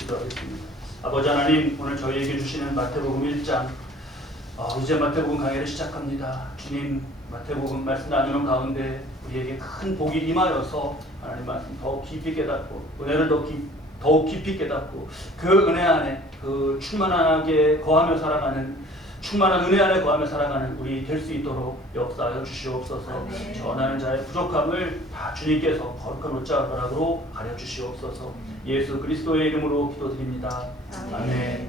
기도하겠습니다. 아버지 하나님, 오늘 저희에게 주시는 마태복음 1장, 이제 마태복음 강해를 시작합니다. 주님, 마태복음 말씀 나누는 가운데 우리에게 큰 복이 임하여서 하나님 말씀 더욱 깊이 깨닫고 은혜를 더욱 깊이 깨닫고 그 은혜 안에 그 충만하게 거하며 살아가는, 충만한 은혜 안에 거하며 살아가는 우리 될 수 있도록 역사하여 주시옵소서. 전하는 자의 부족함을 다 주님께서 거룩한 옷자락으로 가려 주시옵소서. 예수 그리스도의 이름으로 기도드립니다. 아멘.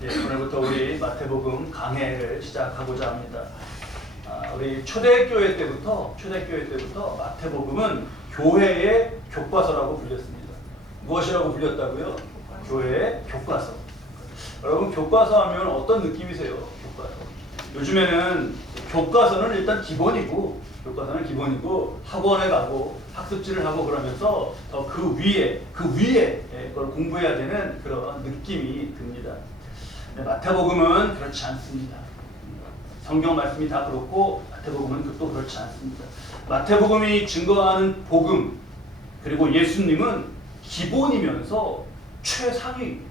네, 오늘부터 우리 마태복음 강해를 시작하고자 합니다. 우리 초대교회 때부터 마태복음은 교회의 교과서라고 불렸습니다. 무엇이라고 불렸다고요? 교회의 교과서. 여러분, 교과서 하면 어떤 느낌이세요? 교과서. 요즘에는 교과서는 일단 기본이고 학원에 가고 학습지를 하고 그러면서 더 그 위에 그걸 공부해야 되는 그런 느낌이 듭니다. 마태복음은 그렇지 않습니다. 성경 말씀이 다 그렇고 마태복음은 또 그렇지 않습니다. 마태복음이 증거하는 복음, 그리고 예수님은 기본이면서 최상위입니다.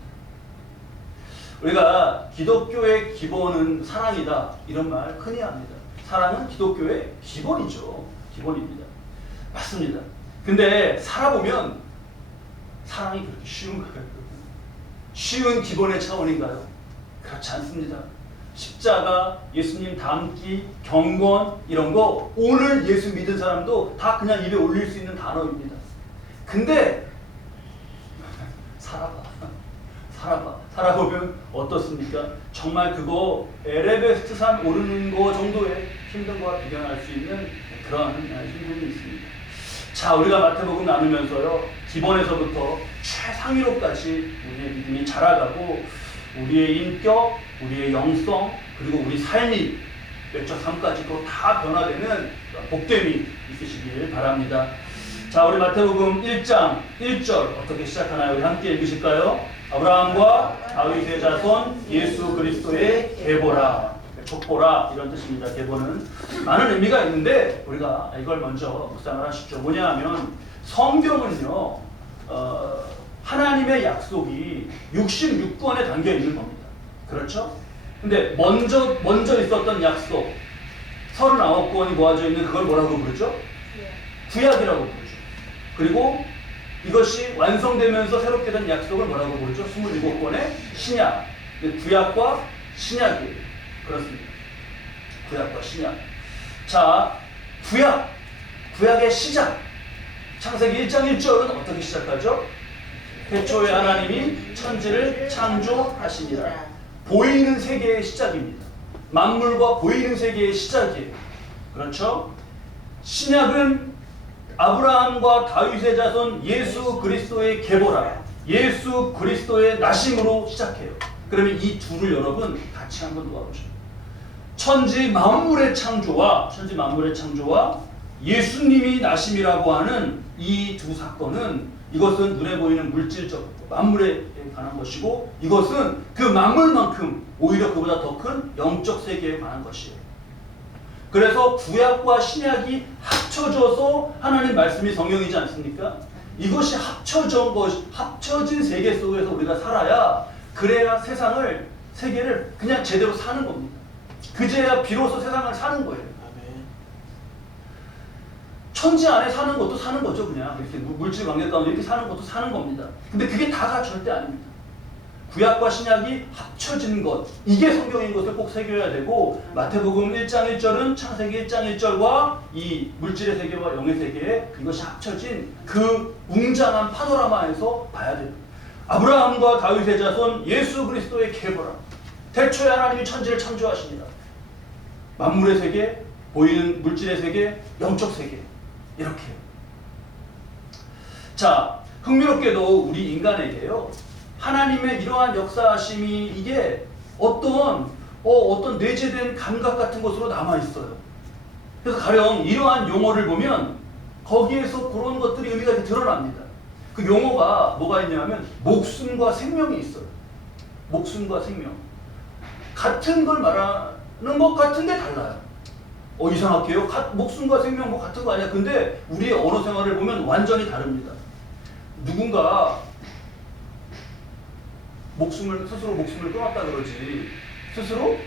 우리가 기독교의 기본은 사랑이다, 이런 말 흔히 합니다. 사랑은 기독교의 기본이죠. 기본입니다. 맞습니다. 근데 살아보면 사랑이 그렇게 쉬운가요? 쉬운 기본의 차원인가요? 그렇지 않습니다. 십자가, 예수님 닮기, 경건, 이런 거 오늘 예수 믿은 사람도 다 그냥 입에 올릴 수 있는 단어입니다. 근데 살아보면 어떻습니까? 정말 그거 에베레스트 산 오르는 거 정도의 힘든 거와 비교할 수 있는 그런 힘듦이 있습니다. 자, 우리가 마태복음 나누면서요, 기본에서부터 최상위로까지 우리의 믿음이 자라가고 우리의 인격, 우리의 영성, 그리고 우리 삶이 외적 삶까지도 다 변화되는 복됨이 있으시길 바랍니다. 자, 우리 마태복음 1장 1절 어떻게 시작하나요? 우리 함께 읽으실까요? 아브라함과 다윗의 자손 예수 그리스도의 계보라, 족보라, 이런 뜻입니다. 계보는 많은 의미가 있는데 우리가 이걸 먼저 묵상을 하시죠. 뭐냐 하면 성경은요, 하나님의 약속이 66권에 담겨 있는 겁니다. 그렇죠? 근데 먼저 있었던 약속 39권이 모아져 있는 그걸 뭐라고 부르죠? 구약이라고 부르죠. 그리고 이것이 완성되면서 새롭게 된 약속을 뭐라고 부르죠? 27권의 신약. 구약과 신약이에요. 그렇습니다. 구약과 신약. 자, 구약의 시작. 창세기 1장 1절은 어떻게 시작하죠? 태초에 하나님이 천지를 창조하시니라. 보이는 세계의 시작입니다. 만물과 보이는 세계의 시작이에요. 그렇죠? 신약은 아브라함과 다윗의 자손 예수 그리스도의 계보라, 예수 그리스도의 나심으로 시작해요. 그러면 이 둘을 여러분 같이 한번 놓아보죠. 천지 만물의 창조와 예수님이 나심이라고 하는 이 두 사건은, 이것은 눈에 보이는 물질적 만물에 관한 것이고, 이것은 그 만물만큼 오히려 그보다 더 큰 영적 세계에 관한 것이에요. 그래서 구약과 신약이 합쳐져서 하나님 말씀이 성경이지 않습니까? 이것이 합쳐진 세계 속에서 우리가 살아야, 그래야 세계를 그냥 제대로 사는 겁니다. 그제야 비로소 세상을 사는 거예요. 천지 안에 사는 것도 사는 거죠. 그냥 이렇게 물질 관계 가운데 이렇게 사는 것도 사는 겁니다. 근데 그게 다가 절대 아닙니다. 구약과 신약이 합쳐진 것, 이게 성경인 것을 꼭 새겨야 되고, 마태복음 1장 1절은 창세기 1장 1절과 이 물질의 세계와 영의 세계에 이것이 합쳐진 그 웅장한 파노라마에서 봐야 됩니다. 아브라함과 다윗의 자손 예수 그리스도의 계보라. 태초에 하나님이 천지를 창조하십니다. 만물의 세계, 보이는 물질의 세계, 영적 세계, 이렇게. 자, 흥미롭게도 우리 인간에게요, 하나님의 이러한 역사하심이 이게 어떤 내재된 감각 같은 것으로 남아있어요. 그래서 가령 이러한 용어를 보면 거기에서 그런 것들이 의미가 드러납니다. 그 용어가 뭐가 있냐면 목숨과 생명이 있어요. 목숨과 생명. 같은 걸 말하는 것 같은데 달라요. 이상하게요? 목숨과 생명 뭐 같은 거 아니야? 근데 우리의 언어 생활을 보면 완전히 다릅니다. 누군가 스스로 목숨을 끊었다 그러지 스스로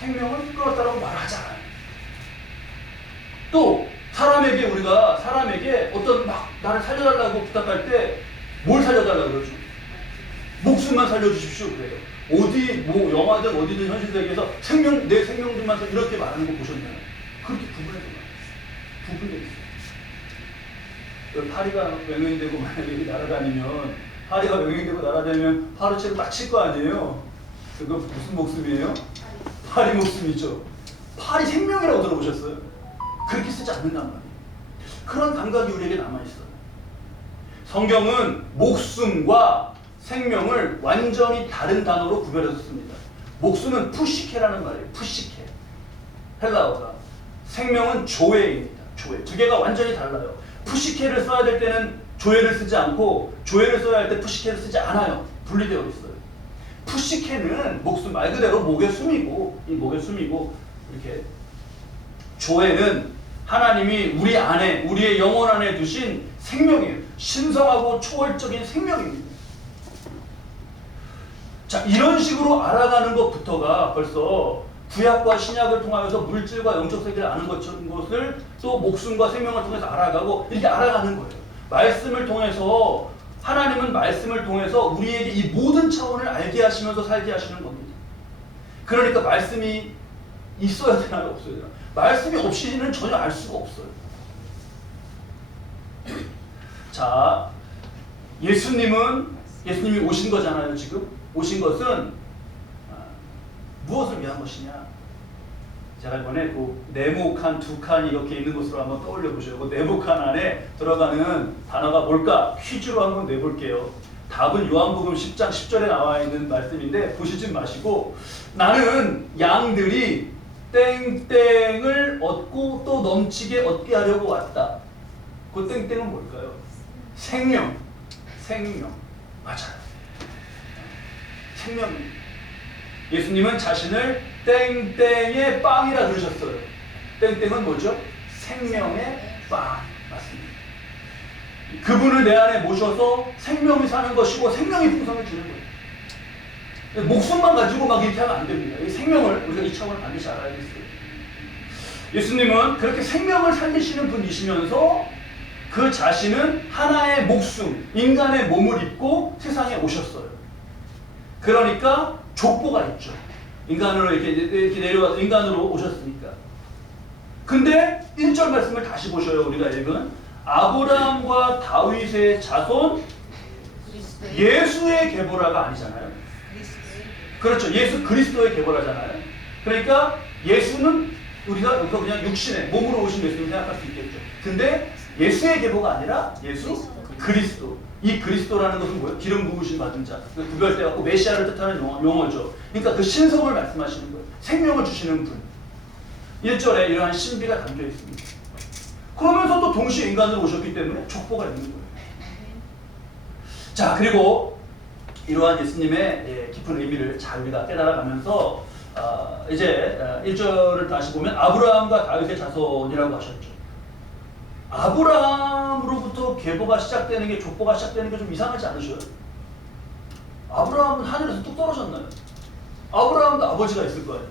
생명을 끊었다라고 말하지 않아요. 또 사람에게 어떤 막 나를 살려달라고 부탁할 때 뭘 살려달라고 그러죠? 목숨만 살려주십시오 그래요. 어디 뭐 영화든 어디든 현실 세계에서 내 생명들만 이렇게 말하는 거 보셨나요? 그렇게 구분돼 있어요. 파리가 명령되고 만약에 날아다니면 파리채를 맞힐 거 아니에요? 그거 무슨 목숨이에요? 파리 목숨이죠. 파리 생명이라고 들어보셨어요? 그렇게 쓰지 않는단 말이에요. 그런 감각이 우리에게 남아있어요. 성경은 목숨과 생명을 완전히 다른 단어로 구별해서 씁니다. 목숨은 푸시케라는 말이에요. 푸시케. 헬라어가. 생명은 조에입니다. 조에. 두 개가 완전히 달라요. 푸시케를 써야 될 때는 조에를 쓰지 않고 조에를 써야 할 때 푸시케를 쓰지 않아요. 분리되어 있어요. 푸시케는 목숨 말 그대로 목의 숨이고 이렇게 조에는 하나님이 우리의 영혼 안에 두신 생명이에요. 신성하고 초월적인 생명입니다. 자, 이런 식으로 알아가는 것부터가 벌써 구약과 신약을 통하여서 물질과 영적 세계를 아는 것을 또 목숨과 생명을 통해서 알아가고 이렇게 알아가는 거예요. 말씀을 통해서 하나님은 말씀을 통해서 우리에게 이 모든 차원을 알게 하시면서 살게 하시는 겁니다. 그러니까 말씀이 있어야 되나요? 없어야 되나요? 말씀이 없이는 전혀 알 수가 없어요. 자, 예수님이 오신 거잖아요. 지금 오신 것은 무엇을 위한 것이냐? 제가 이번에 그 네모칸, 두 칸 이렇게 있는 것으로 한번 떠올려 보셔요. 그 네모칸 안에 들어가는 단어가 뭘까? 퀴즈로 한번 내볼게요. 답은 요한복음 10장 10절에 나와 있는 말씀인데 보시지 마시고, 나는 양들이 땡땡을 얻고 또 넘치게 얻게 하려고 왔다. 그 땡땡은 뭘까요? 생명. 맞아요. 생명입니다. 예수님은 자신을 땡땡의 빵이라 그러셨어요. 땡땡은 뭐죠? 생명의 빵. 맞습니다. 그분을 내 안에 모셔서 생명이 사는 것이고 생명이 풍성해지는 거예요. 목숨만 가지고 막 이렇게 하면 안 됩니다. 이 생명을 우리가 이 차원을 반드시 알아야겠어요. 예수님은 그렇게 생명을 살리시는 분이시면서 그 자신은 하나의 목숨, 인간의 몸을 입고 세상에 오셨어요. 그러니까 족보가 있죠. 인간으로 이렇게 내려와서 인간으로 오셨으니까. 근데 1절 말씀을 다시 보셔요. 우리가 읽은 아브라함과 다윗의 자손 예수의 계보라가 아니잖아요. 그렇죠. 예수 그리스도의 계보라잖아요. 그러니까 예수는 우리가 여기서 그냥 육신의 몸으로 오신 예수님을 생각할 수 있겠죠. 근데 예수의 계보가 아니라 예수 그리스도. 이 그리스도라는 것은 뭐예요? 기름 부으심 받은 자. 구별되었고 메시아를 뜻하는 용어죠. 그러니까 그 신성을 말씀하시는 거예요. 생명을 주시는 분. 1절에 이러한 신비가 담겨 있습니다. 그러면서 또 동시에 인간으로 오셨기 때문에 족보가 있는 거예요. 자, 그리고 이러한 예수님의 깊은 의미를 잘 우리가 깨달아가면서 이제 1절을 다시 보면 아브라함과 다윗의 자손이라고 하셨죠. 아브라함으로부터 계보가 시작되는 게, 족보가 시작되는 게 좀 이상하지 않으셔요? 아브라함은 하늘에서 뚝 떨어졌나요? 아브라함도 아버지가 있을 거 아니에요.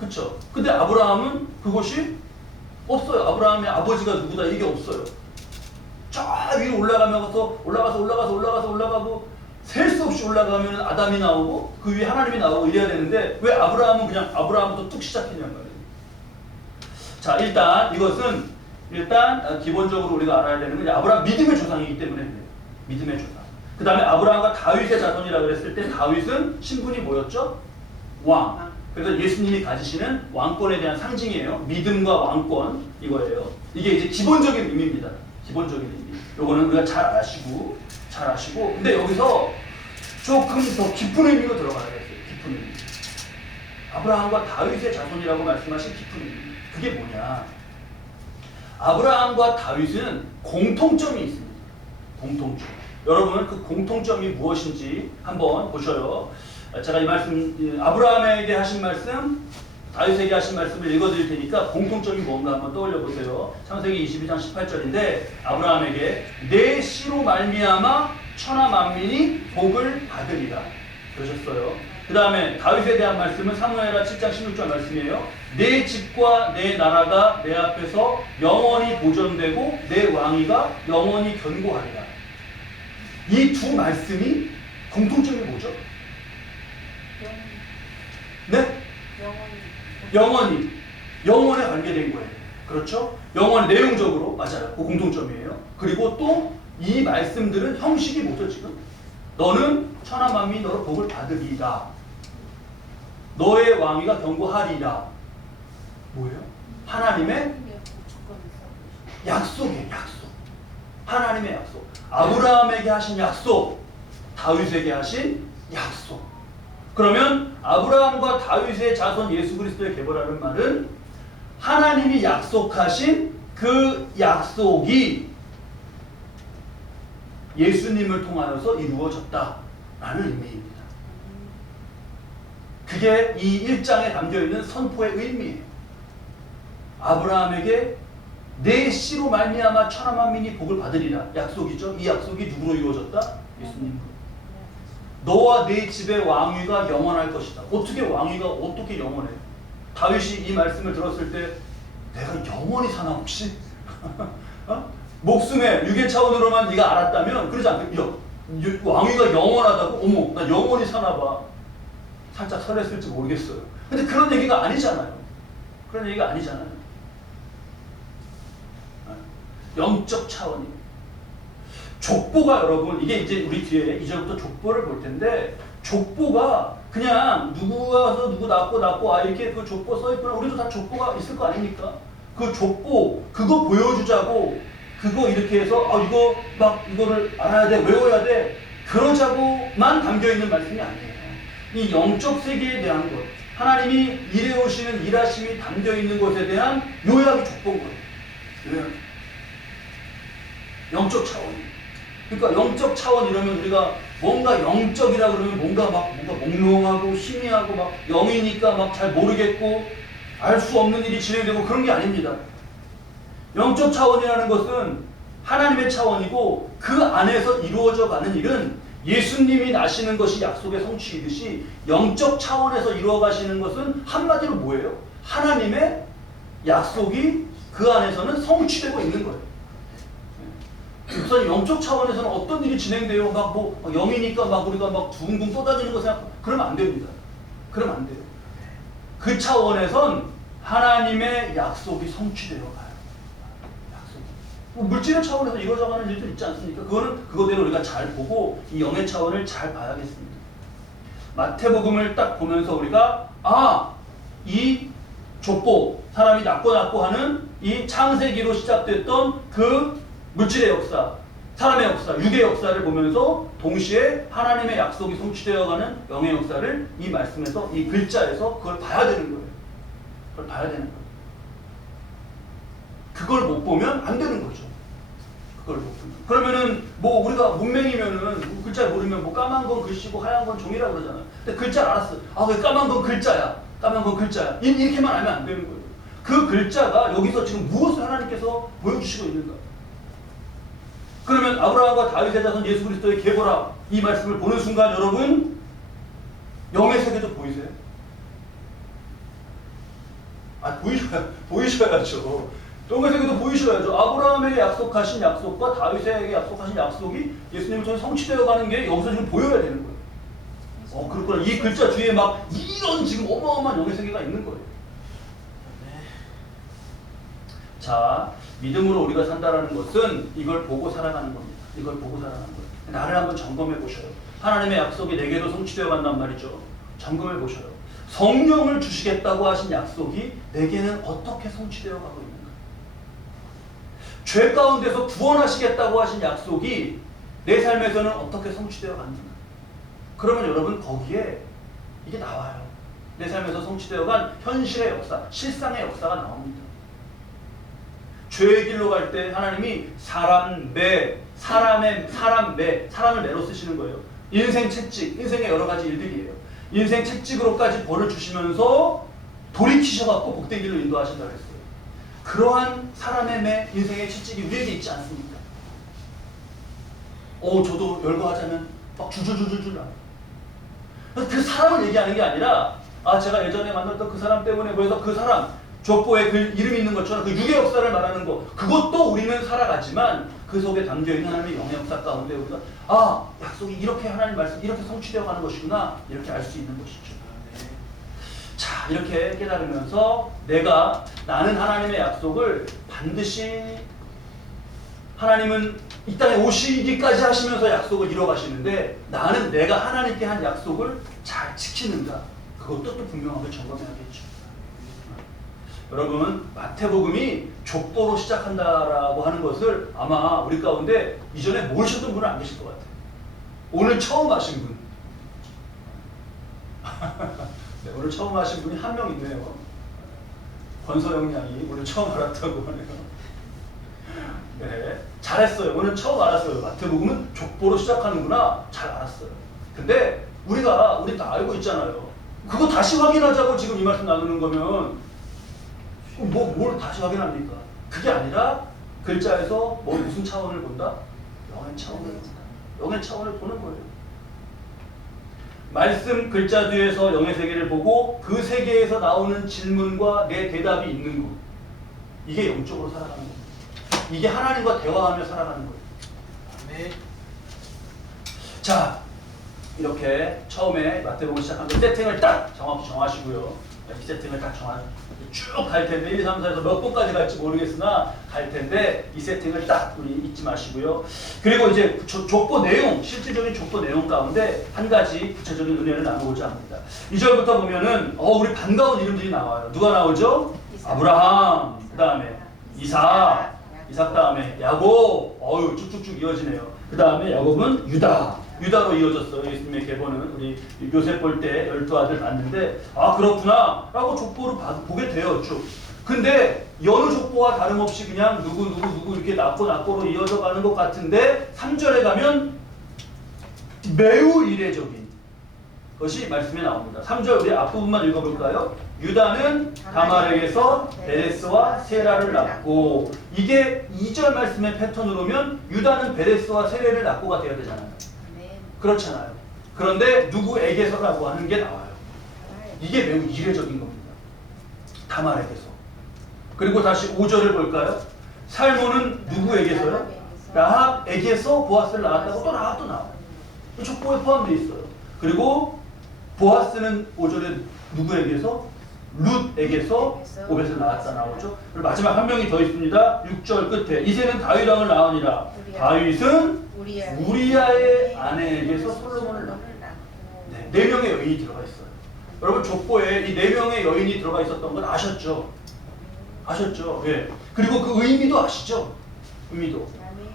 그쵸? 근데 아브라함은 그것이 없어요. 아브라함의 아버지가 누구다 이게 없어요. 저 위로 올라가고 셀 수 없이 올라가면 아담이 나오고 그 위에 하나님이 나오고 이래야 되는데 왜 아브라함은 그냥 아브라함부터 뚝 시작했냔 말이에요. 자, 이것은 기본적으로 우리가 알아야 되는 건 아브라함 믿음의 조상이기 때문에 그래요. 믿음의 조상. 그 다음에 아브라함과 다윗의 자손이라고 했을 때 다윗은 신분이 뭐였죠? 왕. 그래서 예수님이 가지시는 왕권에 대한 상징이에요. 믿음과 왕권 이거예요. 이게 이제 기본적인 의미입니다. 기본적인 의미. 요거는 우리가 잘 아시고 근데 여기서 조금 더 깊은 의미로 들어가야겠어요. 깊은 의미. 아브라함과 다윗의 자손이라고 말씀하신 깊은 의미. 그게 뭐냐? 아브라함과 다윗은 공통점이 있습니다. 공통점. 여러분 그 공통점이 무엇인지 한번 보셔요. 제가 이 말씀, 아브라함에게 하신 말씀, 다윗에게 하신 말씀을 읽어드릴 테니까 공통점이 뭔가 한번 떠올려 보세요. 창세기 22장 18절인데 아브라함에게 내 씨로 말미암아 천하 만민이 복을 받으리라 그러셨어요. 그 다음에 다윗에 대한 말씀은 사무엘하 7장 16절 말씀이에요. 내 집과 내 나라가 내 앞에서 영원히 보존되고 내 왕위가 영원히 견고하리라. 이 두 말씀이 공통점이 뭐죠? 네? 영원에 관계된 거예요. 그렇죠? 영원 내용적으로 맞아요. 그 공통점이에요. 그리고 또 이 말씀들은 형식이 뭐죠 지금? 너는 천하 만민이 너로 복을 받으리라. 너의 왕위가 견고하리라. 뭐예요? 하나님의 약속이에요. 약속. 하나님의 약속. 아브라함에게 하신 약속. 다윗에게 하신 약속. 그러면 아브라함과 다윗의 자손 예수 그리스도의 계보라는 말은 하나님이 약속하신 그 약속이 예수님을 통하여서 이루어졌다라는 의미입니다. 그게 이 1장에 담겨있는 선포의 의미예요. 아브라함에게 내 씨로 말미암아 천하 만민이 복을 받으리라. 약속이죠. 이 약속이 누구로 이루어졌다? 예수님으로. 너와 네 집의 왕위가 영원할 것이다. 어떻게 왕위가 어떻게 영원해? 다윗이 이 말씀을 들었을 때 내가 영원히 사나 혹시? 어? 목숨의 유괴 차원으로만 네가 알았다면 그러지 않겠냐? 왕위가 영원하다고? 어머, 나 영원히 사나 봐. 살짝 설렜을지 모르겠어요. 근데 그런 얘기가 아니잖아요. 그런 얘기가 아니잖아요. 영적 차원이에요. 족보가 여러분 이게 이제 우리 뒤에 이제부터 족보를 볼 텐데 족보가 그냥 누구가 와서 누구 낳고 이렇게 그 족보 써있구나. 우리도 다 족보가 있을 거 아닙니까? 그 족보 그거 보여주자고 그거 이렇게 해서 이거 막 이거를 알아야 돼 외워야 돼 그러자고만 담겨있는 말씀이 아니에요. 이 영적 세계에 대한 것 하나님이 일해오시는 일하심이 담겨있는 것에 대한 요약이 족보인 거예요. 요약. 영적 차원. 그러니까 영적 차원 이러면 우리가 뭔가 영적이라 그러면 뭔가 몽롱하고 희미하고 막 영이니까 막 잘 모르겠고 알 수 없는 일이 진행되고 그런 게 아닙니다. 영적 차원이라는 것은 하나님의 차원이고 그 안에서 이루어져 가는 일은 예수님이 나시는 것이 약속의 성취이듯이 영적 차원에서 이루어 가시는 것은 한마디로 뭐예요? 하나님의 약속이 그 안에서는 성취되고 있는 거예요. 우선 영적 차원에서는 어떤 일이 진행돼요? 영이니까 우리가 둥둥 떠다니는 거 생각 그러면 안 됩니다. 그러면 안 돼요. 그 차원에선 하나님의 약속이 성취되어 가요. 약속. 물질의 차원에서 이루어져가는 일도 있지 않습니까? 그거는 그거대로 우리가 잘 보고 이 영의 차원을 잘 봐야겠습니다. 마태복음을 딱 보면서 우리가 이 족보 사람이 낳고 하는 이 창세기로 시작됐던 그 물질의 역사, 사람의 역사, 육의 역사를 보면서 동시에 하나님의 약속이 성취되어가는 영의 역사를 이 말씀에서 이 글자에서 그걸 봐야 되는 거예요. 그걸 봐야 되는 거예요. 그걸 못 보면 안 되는 거죠. 그걸 못 보면. 그러면은 우리가 문맹이면은 글자 모르면 까만 건 글씨고 하얀 건 종이라 그러잖아요. 근데 글자를 알았어. 왜 까만 건 글자야. 까만 건 글자야. 이렇게만 알면 안 되는 거예요. 그 글자가 여기서 지금 무엇을 하나님께서 보여주시고 있는가? 그러면 아브라함과 다윗의 자손 예수 그리스도의 계보라 이 말씀을 보는 순간 여러분 영의 세계도 보이세요? 보이셔야죠. 영의 세계도 보이셔야죠. 아브라함에게 약속하신 약속과 다윗에게 약속하신 약속이 예수님을 통해 성취되어 가는 게 여기서 지금 보여야 되는 거예요. 그렇구나. 이 글자 뒤에 이런 지금 어마어마한 영의 세계가 있는 거예요. 자, 믿음으로 우리가 산다라는 것은 이걸 보고 살아가는 겁니다. 이걸 보고 살아가는 거예요. 나를 한번 점검해 보셔요. 하나님의 약속이 내게도 성취되어 간단 말이죠. 점검해 보셔요. 성령을 주시겠다고 하신 약속이 내게는 어떻게 성취되어 가고 있는가? 죄 가운데서 구원하시겠다고 하신 약속이 내 삶에서는 어떻게 성취되어 가는가? 그러면 여러분 거기에 이게 나와요. 내 삶에서 성취되어 간 현실의 역사, 실상의 역사가 나옵니다. 죄의 길로 갈 때 하나님이 사람을 매로 쓰시는 거예요. 인생 채찍, 인생의 여러 가지 일들이에요. 인생 채찍으로까지 벌을 주시면서 돌이키셔갖고 복된 길로 인도하신다고 했어요. 그러한 사람의 인생의 실직이 우리에게 있지 않습니까? 저도 열거하자면 막 줄줄줄줄 나. 그 사람을 얘기하는 게 아니라 제가 예전에 만났던 그 사람 때문에 그래서 그 사람 족보에 그 이름이 있는 것처럼 그 유괴 역사를 말하는 거 그것도 우리는 살아가지만 그 속에 담겨있는 하나님의 영역사 가운데 우리가 약속이 이렇게 하나님 말씀 이렇게 성취되어 가는 것이구나 이렇게 알 수 있는 것이죠. 자, 이렇게 깨달으면서 나는 하나님의 약속을 반드시 하나님은 이 땅에 오시기까지 하시면서 약속을 이뤄가시는데 나는 내가 하나님께 한 약속을 잘 지키는가 그것도 또 분명하게 점검해야겠죠. 여러분 마태복음이 족보로 시작한다라고 하는 것을 아마 우리 가운데 이전에 모르셨던 분은 안 계실 것 같아요. 오늘 처음 하신 분. 네, 오늘 처음 하신 분이 한 명 있네요. 권서영 양이 오늘 처음 알았다고 하네요. 네, 잘했어요. 오늘 처음 알았어요. 마태복음은 족보로 시작하는구나. 잘 알았어요. 근데 우리 다 알고 있잖아요. 그거 다시 확인하자고 지금 이 말씀 나누는 거면 뭘 다시 확인합니까? 그게 아니라 글자에서 무슨 차원을 본다? 영의 차원을 보는 거예요. 말씀 글자 뒤에서 영의 세계를 보고 그 세계에서 나오는 질문과 내 대답이 있는 것. 이게 영적으로 살아가는 겁니다. 이게 하나님과 대화하며 살아가는 거예요. 네. 자, 이렇게 처음에 마태복음 시작한 그 세팅을 딱 정확히 정하시고요. 이 세팅을 딱 쭉 갈 텐데 1, 2, 3, 4에서 몇 번까지 갈지 모르겠으나 갈 텐데 이 세팅을 딱 우리 잊지 마시고요. 그리고 이제 족보 내용, 실질적인 족보 내용 가운데 한 가지 구체적인 은혜를 나누고자 합니다. 2절부터 보면은 우리 반가운 이름들이 나와요. 누가 나오죠? 아브라함, 그 다음에 이삭 다음에 야곱, 쭉쭉쭉 이어지네요. 그 다음에 야곱은 유다로 이어졌어요. 예수님의 계보는 우리 요셉 볼 때 12아들 봤는데 그렇구나 라고 족보를 보게 돼요. 쭉. 근데 여느 족보와 다름없이 그냥 누구 이렇게 낫고로 이어져 가는 것 같은데 3절에 가면 매우 이례적인 것이 말씀에 나옵니다. 3절 우리 앞부분만 읽어볼까요? 유다는 다말에게서 베레스와 세라를 낳고, 이게 2절 말씀의 패턴으로 오면 유다는 베레스와 세라를 낳고가 되어야 되잖아요. 그렇잖아요. 그런데 누구에게서라고 하는 게 나와요. 이게 매우 이례적인 겁니다. 다말에게서. 그리고 다시 5절을 볼까요? 살모는 누구에게서요? 라합에게서 보아스를 낳았다고 또 라합도 나와요. 족보에 포함되어 있어요. 그리고 보아스는 5절에 누구에게서? 룻에게서 오벳을 낳았다 나오죠. 그리고 마지막 한 명이 더 있습니다. 6절 끝에 이새는 다윗 왕을 낳으니라. 다윗은 우리아의 아내에게서 솔로몬을 낳고. 네 명의 여인이 들어가 있어요. 여러분 족보에 이 4명의 여인이 들어가 있었던 건 아셨죠? 예. 그리고 그 의미도 아시죠? 의미도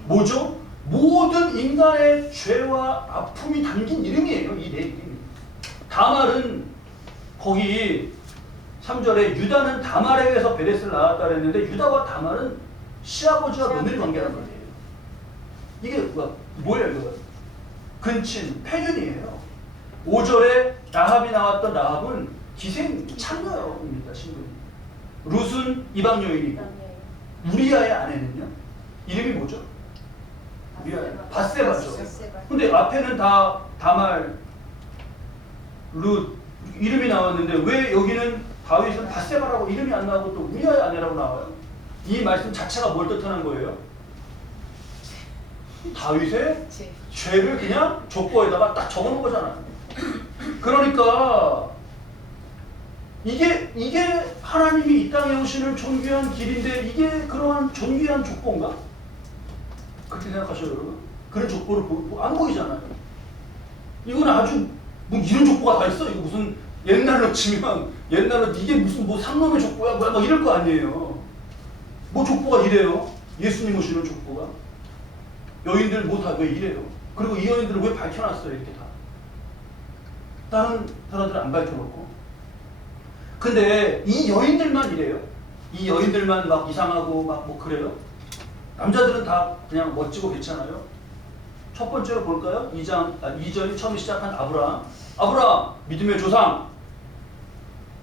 뭐죠? 모든 인간의 죄와 아픔이 담긴 이름이에요. 이 4 이름이. 다말은 거기 3절에 유다는 다말에게서 베레스를 낳았다 그랬는데 유다와 다말은 시아버지와 며느리 관계란 말이에요. 이게 뭐예요? 이거? 근친, 패륜이에요. 5절에 라합이 나왔던 라합은 기생 창녀입니다. 신부님. 룻은 이방 여인이고 우리아의 아내는요? 이름이 뭐죠? 바세바죠. 근데 앞에는 다 다말, 룻 이름이 나왔는데 왜 여기는 다윗은 바세바라고 이름이 안 나오고 또 우리아의 아내라고 나와요? 이 말씀 자체가 뭘 뜻하는 거예요? 다윗의 죄를 그냥 족보에다가 딱 적어놓은 거잖아요. 그러니까 이게 하나님이 이 땅에 오시는 존귀한 길인데 이게 그러한 존귀한 족보인가? 그렇게 생각하셔요, 여러분? 그런 족보를 안 보이잖아요. 이건 아주 이런 족보가 다 있어? 이거 무슨 옛날로 치면 이게 무슨 상놈의 족보야 뭐야 막 이럴 거 아니에요. 족보가 이래요? 예수님 오시는 족보가 여인들 다 왜 이래요? 그리고 이 여인들을 왜 밝혀놨어요? 이렇게 다 다른 사람들은 안 밝혀놓고. 근데 이 여인들만 이래요? 이 여인들만 막 이상하고 막 그래요? 남자들은 다 그냥 멋지고 괜찮아요? 첫 번째로 볼까요? 2절이 처음 시작한 아브라함 믿음의 조상.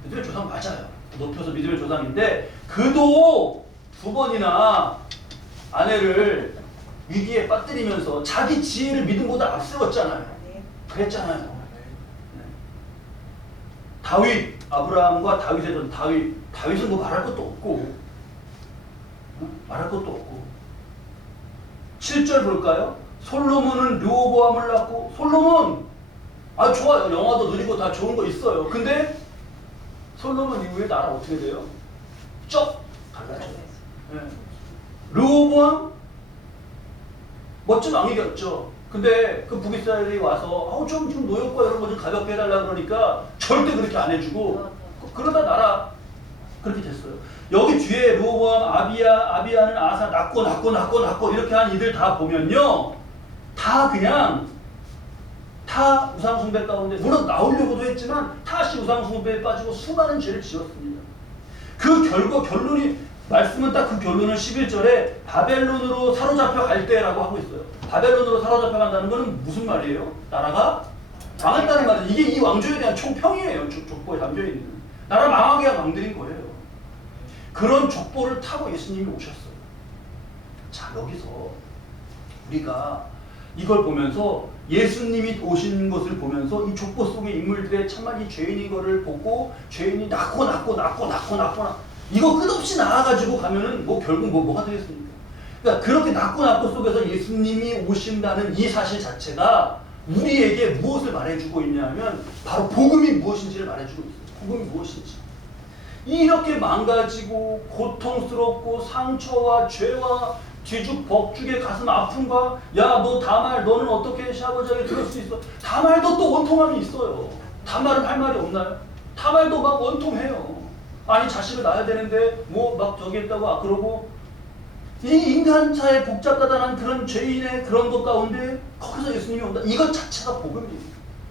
믿음의 조상 맞아요. 높여서 믿음의 조상인데 그도 2번이나 아내를 위기에 빠뜨리면서 자기 지혜를 믿음보다 앞세웠잖아요. 그랬잖아요. 네. 다윗, 아브라함과 다윗의 전 다윗은 뭐 말할 것도 없고 말할 것도 없고 7절 볼까요? 솔로몬은 르호보암을 낳고 솔로몬 좋아요. 영화도 누리고 다 좋은 거 있어요. 근데 솔로몬 이후에 나라 어떻게 돼요? 쩍 갈라져요. 네. 르호보암 멋진 왕이겼죠. 근데 그 북이스라엘이 와서 좀 노역과 이런 거 좀 가볍게 해달라 그러니까 절대 그렇게 안 해주고 그러다 나라 그렇게 됐어요. 여기 뒤에 르호보암, 아비야는 아사 낳고 이렇게 한 이들 다 보면요. 다 우상숭배 가운데 물론 나오려고도 했지만 다시 우상숭배에 빠지고 수많은 죄를 지었습니다. 그 결론이 말씀은 딱 그 결론은 11절에 바벨론으로 사로잡혀 갈 때라고 하고 있어요. 바벨론으로 사로잡혀 간다는 것은 무슨 말이에요? 나라가 망했다는 말이에요. 이게 이 왕조에 대한 총평이에요. 족보에 담겨있는. 나라 망하게 한 왕들인 거예요. 그런 족보를 타고 예수님이 오셨어요. 자, 여기서 우리가 이걸 보면서 예수님이 오신 것을 보면서 이 족보 속의 인물들의 참말 이 죄인인 거를 보고 죄인이 낳고 이거 끝없이 나아가지고 가면은 결국 뭐가 되겠습니까? 그러니까 그렇게 낳고 속에서 예수님이 오신다는 이 사실 자체가 우리에게 무엇을 말해주고 있냐면 바로 복음이 무엇인지를 말해주고 있어요. 복음이 무엇인지. 이렇게 망가지고 고통스럽고 상처와 죄와 뒤죽벅죽의 가슴 아픔과 너 다말 너는 어떻게 시아버지에게 들을 수 있어? 다말도 또 원통함이 있어요. 다말은 할 말이 없나요? 다말도 막 원통해요. 아니 자식을 낳아야 되는데 막 저기 했다고 그러고 이 인간사의 복잡하다는 그런 죄인의 그런 것 가운데 거기서 예수님이 온다. 이것 자체가 복음이에요.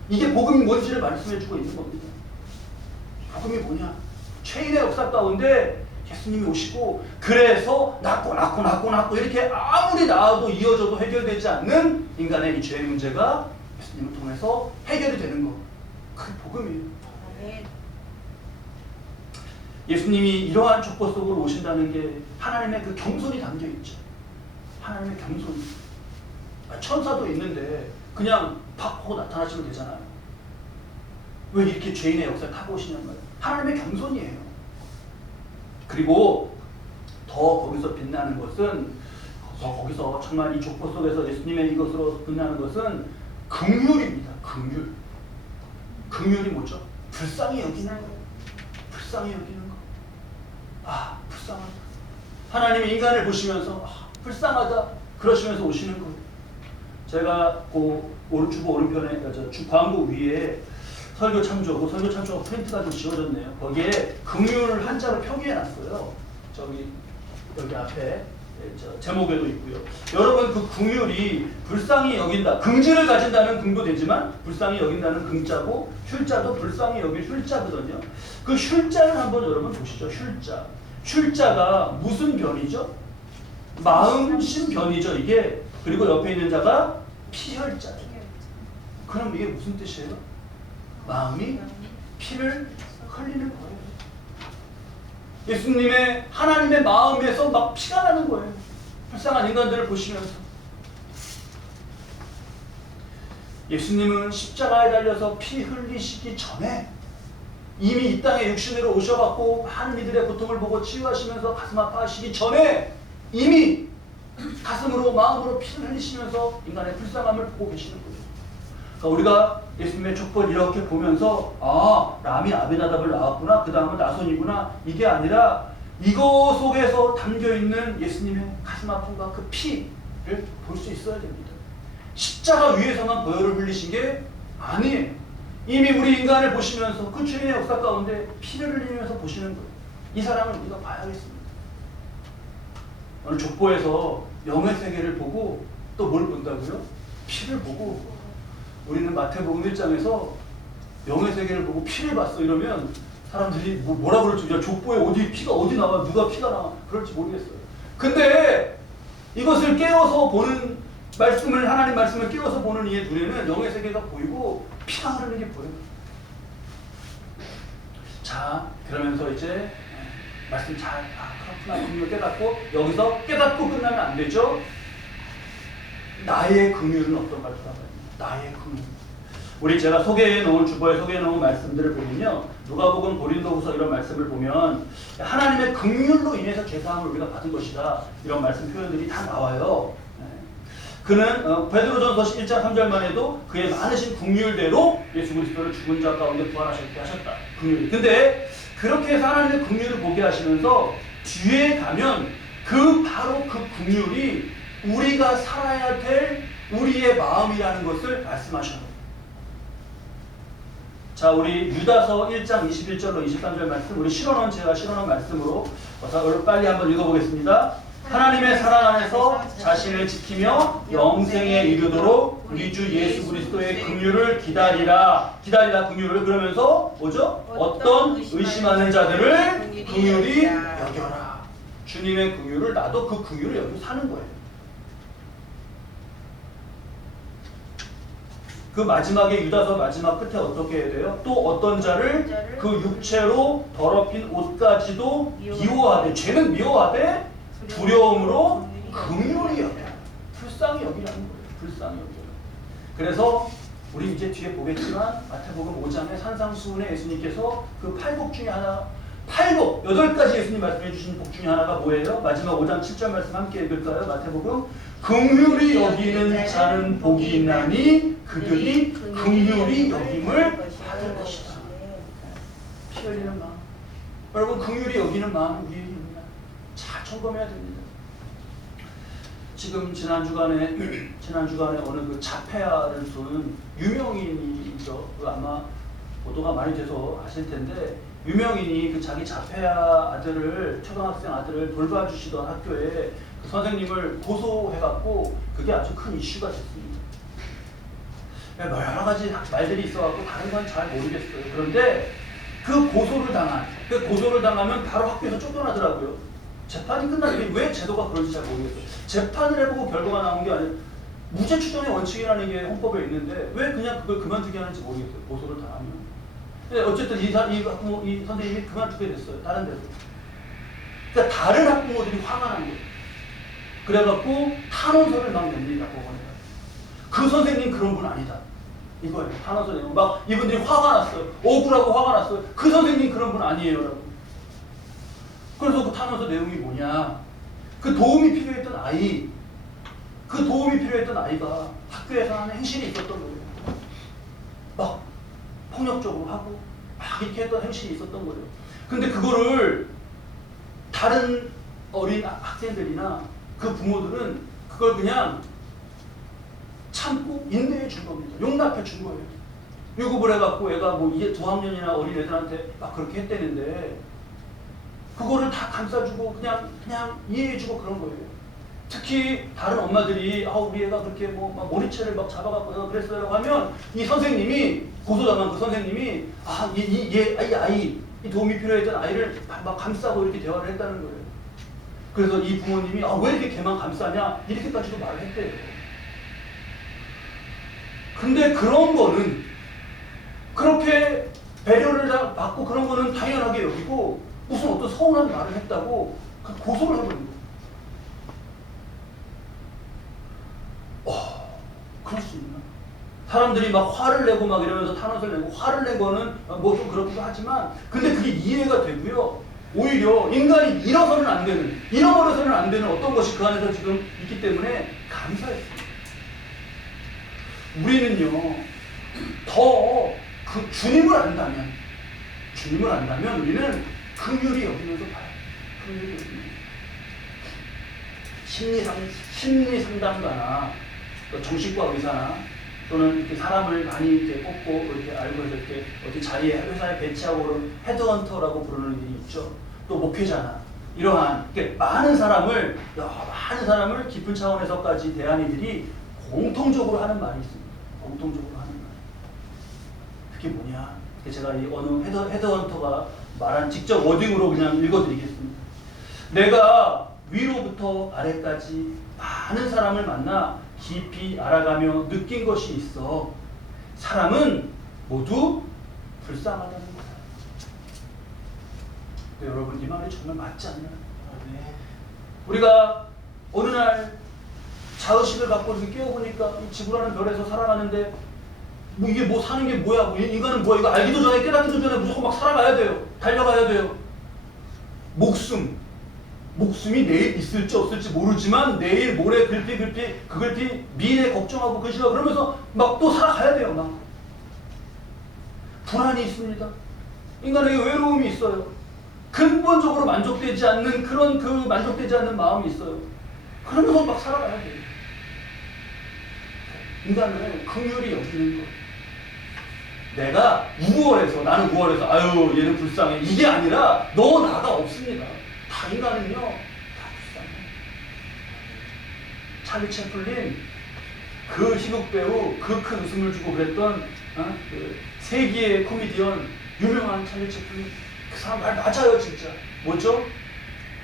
이게 복음이 뭔지를 말씀해주고 있는 겁니다. 복음이 뭐냐? 죄인의 역사 가운데 예수님이 오시고 그래서 낳고 이렇게 아무리 낳아도 이어져도 해결되지 않는 인간의 이 죄의 문제가 예수님을 통해서 해결이 되는 거. 그게 복음이에요. 예수님이 이러한 족보 속으로 오신다는 게 하나님의 그 겸손이 담겨있죠. 하나님의 겸손. 천사도 있는데 그냥 팍 하고 나타나시면 되잖아요. 왜 이렇게 죄인의 역사를 타고 오시냐는 말이에요. 하나님의 겸손이에요. 그리고 더 거기서 빛나는 것은 거기서 정말 이 족보 속에서 예수님의 이것으로 빛나는 것은 긍휼입니다. 긍휼이 뭐죠? 불쌍히 여기는 거. 불쌍하다. 하나님이 인간을 보시면서 불쌍하다 그러시면서 오시는 거예요. 제가 주보 오른편에 광고 위에 설교 참조가 프린트가 좀 지워졌네요. 거기에 긍휼을 한자로 표기해놨어요. 여기 앞에 제목에도 있고요. 여러분 그 긍휼이 불쌍히 여긴다. 긍지를 가진다는 긍도 되지만 불쌍히 여긴다는 긍자고 휼자도 불쌍히 여길 휼자거든요. 그 휼자를 한번 여러분 보시죠. 휼자가 무슨 변이죠? 마음심 변이죠. 이게. 그리고 옆에 있는 자가 피혈자죠. 그럼 이게 무슨 뜻이에요? 마음이 피를 흘리는 거예요. 예수님의 하나님의 마음에서 막 피가 나는 거예요. 불쌍한 인간들을 보시면서. 예수님은 십자가에 달려서 피 흘리시기 전에 이미 이 땅에 육신으로 오셔갖고 많은 이들의 고통을 보고 치유하시면서 가슴 아파하시기 전에 이미 가슴으로 마음으로 피를 흘리시면서 인간의 불쌍함을 보고 계시는 거예요. 그러니까 우리가 예수님의 족보를 이렇게 보면서 람이 아비나답을 낳았구나, 그 다음은 나손이구나, 이게 아니라 이거 속에서 담겨있는 예수님의 가슴 아픔과 그 피를 볼 수 있어야 됩니다. 십자가 위에서만 보혈을 흘리신 게 아니에요. 이미 우리 인간을 보시면서 그 죄인의 역사 가운데 피를 흘리면서 보시는 거예요. 이 사람을 우리가 봐야겠습니다. 오늘 족보에서 영의 세계를 보고 또 뭘 본다고요? 피를 보고. 우리는 마태복음 1장에서 영의 세계를 보고 피를 봤어 이러면 사람들이 뭐라 그럴지, 족보에 피가 어디 나와, 누가 피가 나와, 그럴지 모르겠어요. 근데 이것을 깨워서 보는 하나님 말씀을 깨워서 보는 이의 눈에는 영의 세계가 보이고 피가 흐르는 게 보여요. 자, 그러면서 이제 말씀 잘, 그렇구나, 긍휼을 깨닫고, 여기서 깨닫고 끝나면 안 되죠. 나의 긍휼은 어떤가를 돌아봐야 됩니다. 나의 긍휼. 우리 제가 소개해 놓은, 주보에 소개해 놓은 말씀들을 보면요, 누가복음, 고린도후서 이런 말씀을 보면 하나님의 긍휼로 인해서 죄사함을 우리가 받은 것이다, 이런 말씀 표현들이 다 나와요. 그는 베드로전서 1장 3절만 해도 그의 많으신 긍휼대로 예수 그리스도를 죽은 자 가운데 부활하셨게 하셨다. 긍휼이. 근데 그렇게 해서 하나님의 긍휼을 보게 하시면서 뒤에 가면 바로 그 긍휼이 우리가 살아야 될 우리의 마음이라는 것을 말씀하셔요. 자, 우리 유다서 1장 21절로 23절 말씀, 우리 제가 실어놓은 말씀으로 빨리 한번 읽어보겠습니다. 하나님의 사랑 안에서 자신을 지키며 영생에 이르도록 우리 주 예수 그리스도의 긍휼을 기다리라 긍휼을. 그러면서 뭐죠? 어떤 의심하는 자들을 긍휼히 여겨라. 주님의 긍휼을, 나도 그 긍휼을 여기고 사는 거예요. 그 마지막에, 유다서 마지막 끝에 어떻게 해야 돼요? 또 어떤 자를 그 육체로 더럽힌 옷까지도 미워하되, 죄는 미워하되 두려움으로 긍휼히 여겨라. 불쌍히 여기라는 거예요. 불쌍히 여겨라. 그래서 우리 이제 뒤에 보겠지만 마태복음 5장에 산상수훈에 예수님께서 그 8복 중에 하나, 8가지 예수님 말씀해 주신 복 중에 하나가 뭐예요? 마지막 5장 7절 말씀 함께 읽을까요? 마태복음, 긍휼히 여기는 자는 복이 있나니 그들이 긍휼히 여김을 받을 것이다. 피 흘리는 마음, 여러분, 긍휼히 여기는 마음 우리에게 있느냐? 잘 점검해야 됩니다. 지금 지난 주간에 어느 그 자폐아를 둔 유명인이 있죠. 아마 보도가 많이 돼서 아실 텐데, 유명인이 그 자기 자폐아 아들을, 초등학생 아들을 돌봐주시던 학교에 그 선생님을 고소해갖고 그게 아주 큰 이슈가 됐습니다. 여러 가지 말들이 있어갖고 다른 건 잘 모르겠어요. 그런데 그 고소를 당하면 바로 학교에서 쫓겨나더라고요. 재판이 끝나는데 왜 제도가 그런지 잘 모르겠어요. 재판을 해보고 결과가 나온 게 아니라 무죄 추정의 원칙이라는 게 헌법에 있는데 왜 그냥 그걸 그만두게 하는지 모르겠어요. 고소를 당하면. 어쨌든 이 선생님이 그만두게 됐어요. 다른 데서. 그러니까 다른 학부모들이 화가 난 거예요. 그래갖고 탄원서를 막 냅니다. 법원에. 그 선생님 그런 분 아니다. 이거예요. 탄원서 내고 막 이분들이 화가 났어요. 억울하고 화가 났어요. 그 선생님 그런 분 아니에요. 라고. 그래서 그 탄원서 내용이 뭐냐. 그 도움이 필요했던 아이가 학교에서 하는 행실이 있었던 거예요. 막 폭력적으로 하고 막 이렇게 했던 행실이 있었던 거예요. 근데 그거를 다른 어린 학생들이나 그 부모들은 그걸 그냥 참고 인내해 준 겁니다. 용납해 준 거예요. 유급을 해갖고 애가 뭐 이제 2학년이나 어린 애들한테 막 그렇게 했대는데 그거를 다 감싸주고 그냥 이해해주고 그런 거예요. 특히 다른 엄마들이 우리 애가 그렇게 막 머리채를 막 잡아갖고 그랬어요 하면 이 선생님이, 고소당한 그 선생님이 이 도움이 필요했던 아이를 막 감싸고 이렇게 대화를 했다는 거예요. 그래서 이 부모님이 왜 이렇게 걔만 감싸냐 이렇게까지도 말을 했대요. 근데 그런 거는 그렇게 배려를 받고 그런 거는 당연하게 여기고 무슨 어떤 서운한 말을 했다고 고소를 해버린 거예요. 그럴 수 있나? 사람들이 막 화를 내고 막 이러면서 탄원서를 내고 화를 낸 거는 뭐 좀 그렇기도 하지만 근데 그게 이해가 되고요. 오히려 인간이 잃어버려서는 안 되는 어떤 것이 그 안에서 지금 있기 때문에 감사했습니다. 우리는요, 더 그 주님을 안다면 우리는 긍휼히 여기면서 봐요. 긍휼히 여기면서. 심리 상담가나 정신과 의사나 또는 이렇게 사람을 많이 이렇게 뽑고 이렇게 알고 해서 이렇게 어디 자리에 회사에 배치하고 그런 헤드헌터라고 부르는 일이 있죠. 또 목회자나 이러한 많은 사람을 깊은 차원에서까지 대한 이들이 공통적으로 하는 말이 있습니다. 공통적으로 하는 말. 그게 뭐냐? 제가 이 어느 헤드헌터가 말한 직접 워딩으로 그냥 읽어드리겠습니다. 내가 위로부터 아래까지 많은 사람을 만나 깊이 알아가며 느낀 것이 있어. 사람은 모두 불쌍하다는 거야. 근데 여러분 이 말이 정말 맞지 않나요? 우리가 어느 날 자의식을 갖고 이렇게 깨어보니까 이 지구라는 별에서 살아가는데 뭐 이게 뭐 사는 게 뭐야? 뭐 인간은 뭐야? 이거 알기도 전에 깨닫기도 전에 무조건 막 살아가야 돼요. 달려가야 돼요. 목숨이 내일 있을지 없을지 모르지만 내일 모레 글피 그 글피 미래 걱정하고 근심하고 그러면서 막 또 살아가야 돼요. 막 불안이 있습니다. 인간에게 외로움이 있어요. 근본적으로 만족되지 않는 그런 그 만족되지 않는 마음이 있어요. 그러면서 막 살아가야 돼요. 인간은 긍휼히 여기는 거. 내가 우월해서 나는 우월해서 아유 얘는 불쌍해 이게 아니라 너 나가 없습니다. 다 인간은요 다 불쌍해. 찰리 채플린 그 희극 배우 그 큰 웃음을 주고 그랬던 그 세기의 코미디언 유명한 찰리 채플린 그 사람 말 맞아요 진짜. 뭐죠?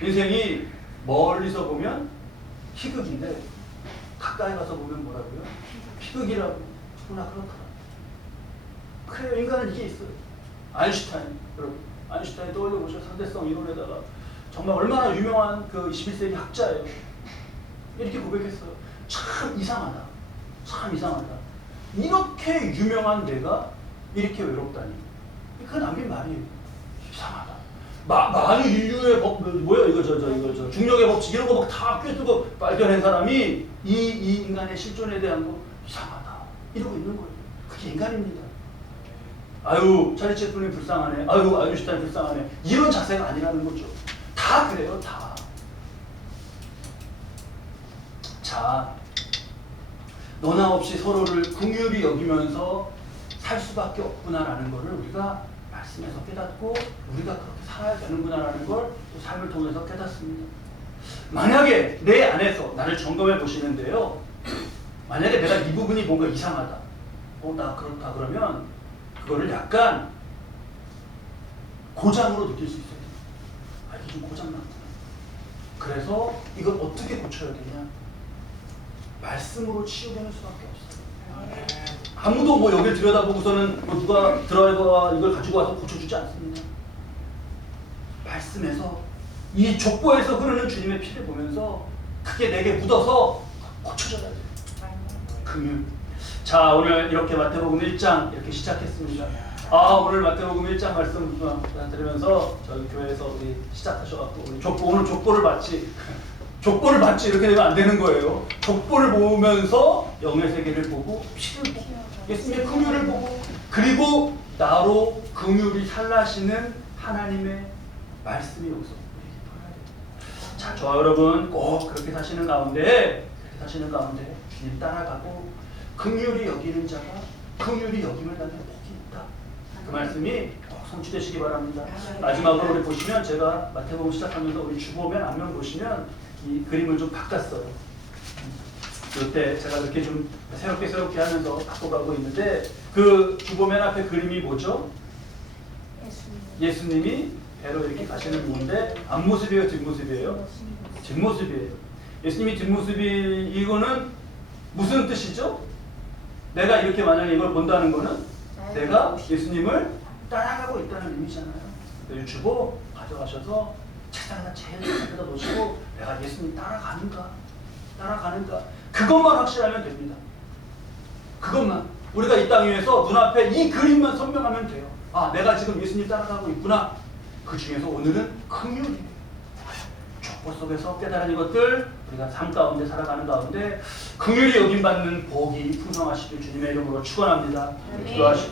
인생이 멀리서 보면 희극인데 가까이 가서 보면 뭐라고요? 희극이라고. 누구나 그렇더라. 그래요. 인간은 이게 있어요. 아인슈타인 여러분 아인슈타인 떠올려보셔. 상대성 이론에다가 정말 얼마나 유명한 그 21세기 학자예요. 이렇게 고백했어요. 참 이상하다. 참 이상하다. 이렇게 유명한 내가 이렇게 외롭다니. 그건 남긴 말이에요. 이상하다. 많은 인류의 법, 뭐야 이거 저 중력의 법칙 이런 거 막 다 꿰뚫고 발견한 사람이 이 인간의 실존에 대한 거 이상하다. 이러고 있는 거예요. 그게 인간입니다. 아유 찰리 채플린 불쌍하네. 아유 아인슈타인 불쌍하네. 이런 자세가 아니라는 거죠. 다 그래요. 다. 자, 너나 없이 서로를 긍휼히 여기면서 살 수밖에 없구나라는 것을 우리가 말씀에서 깨닫고 우리가 그렇게 살아야 되는구나라는 걸 또 삶을 통해서 깨닫습니다. 만약에 내 안에서 나를 점검해 보시는데요. 만약에 내가 이 부분이 뭔가 이상하다. 나 그렇다 그러면 그거를 약간 고장으로 느낄 수 있어요. 이게 좀 고장났구나. 그래서 이걸 어떻게 고쳐야 되냐? 말씀으로 치유되는 수밖에 없어요. 아무도 뭐 여기를 들여다보고서는 뭐 누가 드라이버와 이걸 가지고 와서 고쳐주지 않습니다. 말씀에서 이 족보에서 흐르는 주님의 피를 보면서 그게 내게 묻어서 고쳐져야 돼요. 긍휼. 자, 오늘 이렇게 마태복음 1장 이렇게 시작했습니다. 오늘 마태복음 1장 말씀 들으면서 저희 교회에서 우리 시작하셔갖고 우리 오늘 족보를 받지 이렇게 되면 안 되는 거예요. 족보를 보면서 영의 세계를 보고 피를 보고 예수님의 긍휼을 보고 그리고 나로 긍휼이 살라시는 하나님의 말씀이 여기서 우리에게 통해야 돼요. 자, 저와 여러분 꼭 그렇게 사시는 가운데 주님 따라가고 긍휼히 여기는 자가 긍휼히 여김을 받는 복이 있다. 그 말씀이 꼭 성취되시기 바랍니다. 마지막으로 우리 보시면 제가 마태복음 시작하면서 우리 주보면 앞면 보시면 이 그림을 좀 바꿨어요. 이때 제가 이렇게 좀 새롭게 하면서 바꿔가고 있는데 그 주보면 앞에 그림이 뭐죠? 예수님이 배로 이렇게 가시는 건데 앞모습이에요, 뒷모습이에요? 뒷모습이에요. 예수님이 뒷모습이 이거는 무슨 뜻이죠? 내가 이렇게 만약에 이걸 본다는 거는 내가 예수님을 따라가고 있다는 의미잖아요. 이 주보 가져가셔서 책상에다 제일 앞에다 놓으시고 내가 예수님 따라가는가 그것만 확실하면 됩니다. 그것만 우리가 이 땅 위에서 눈앞에 이 그림만 선명하면 돼요. 내가 지금 예수님 따라가고 있구나. 그 중에서 오늘은 긍휼이에요. 족보 속에서 깨달은 이것들 우리가 삶 가운데 살아가는 가운데 긍휼히 여김받는 복이 풍성하시길 주님의 이름으로 축원합니다. 기도하시고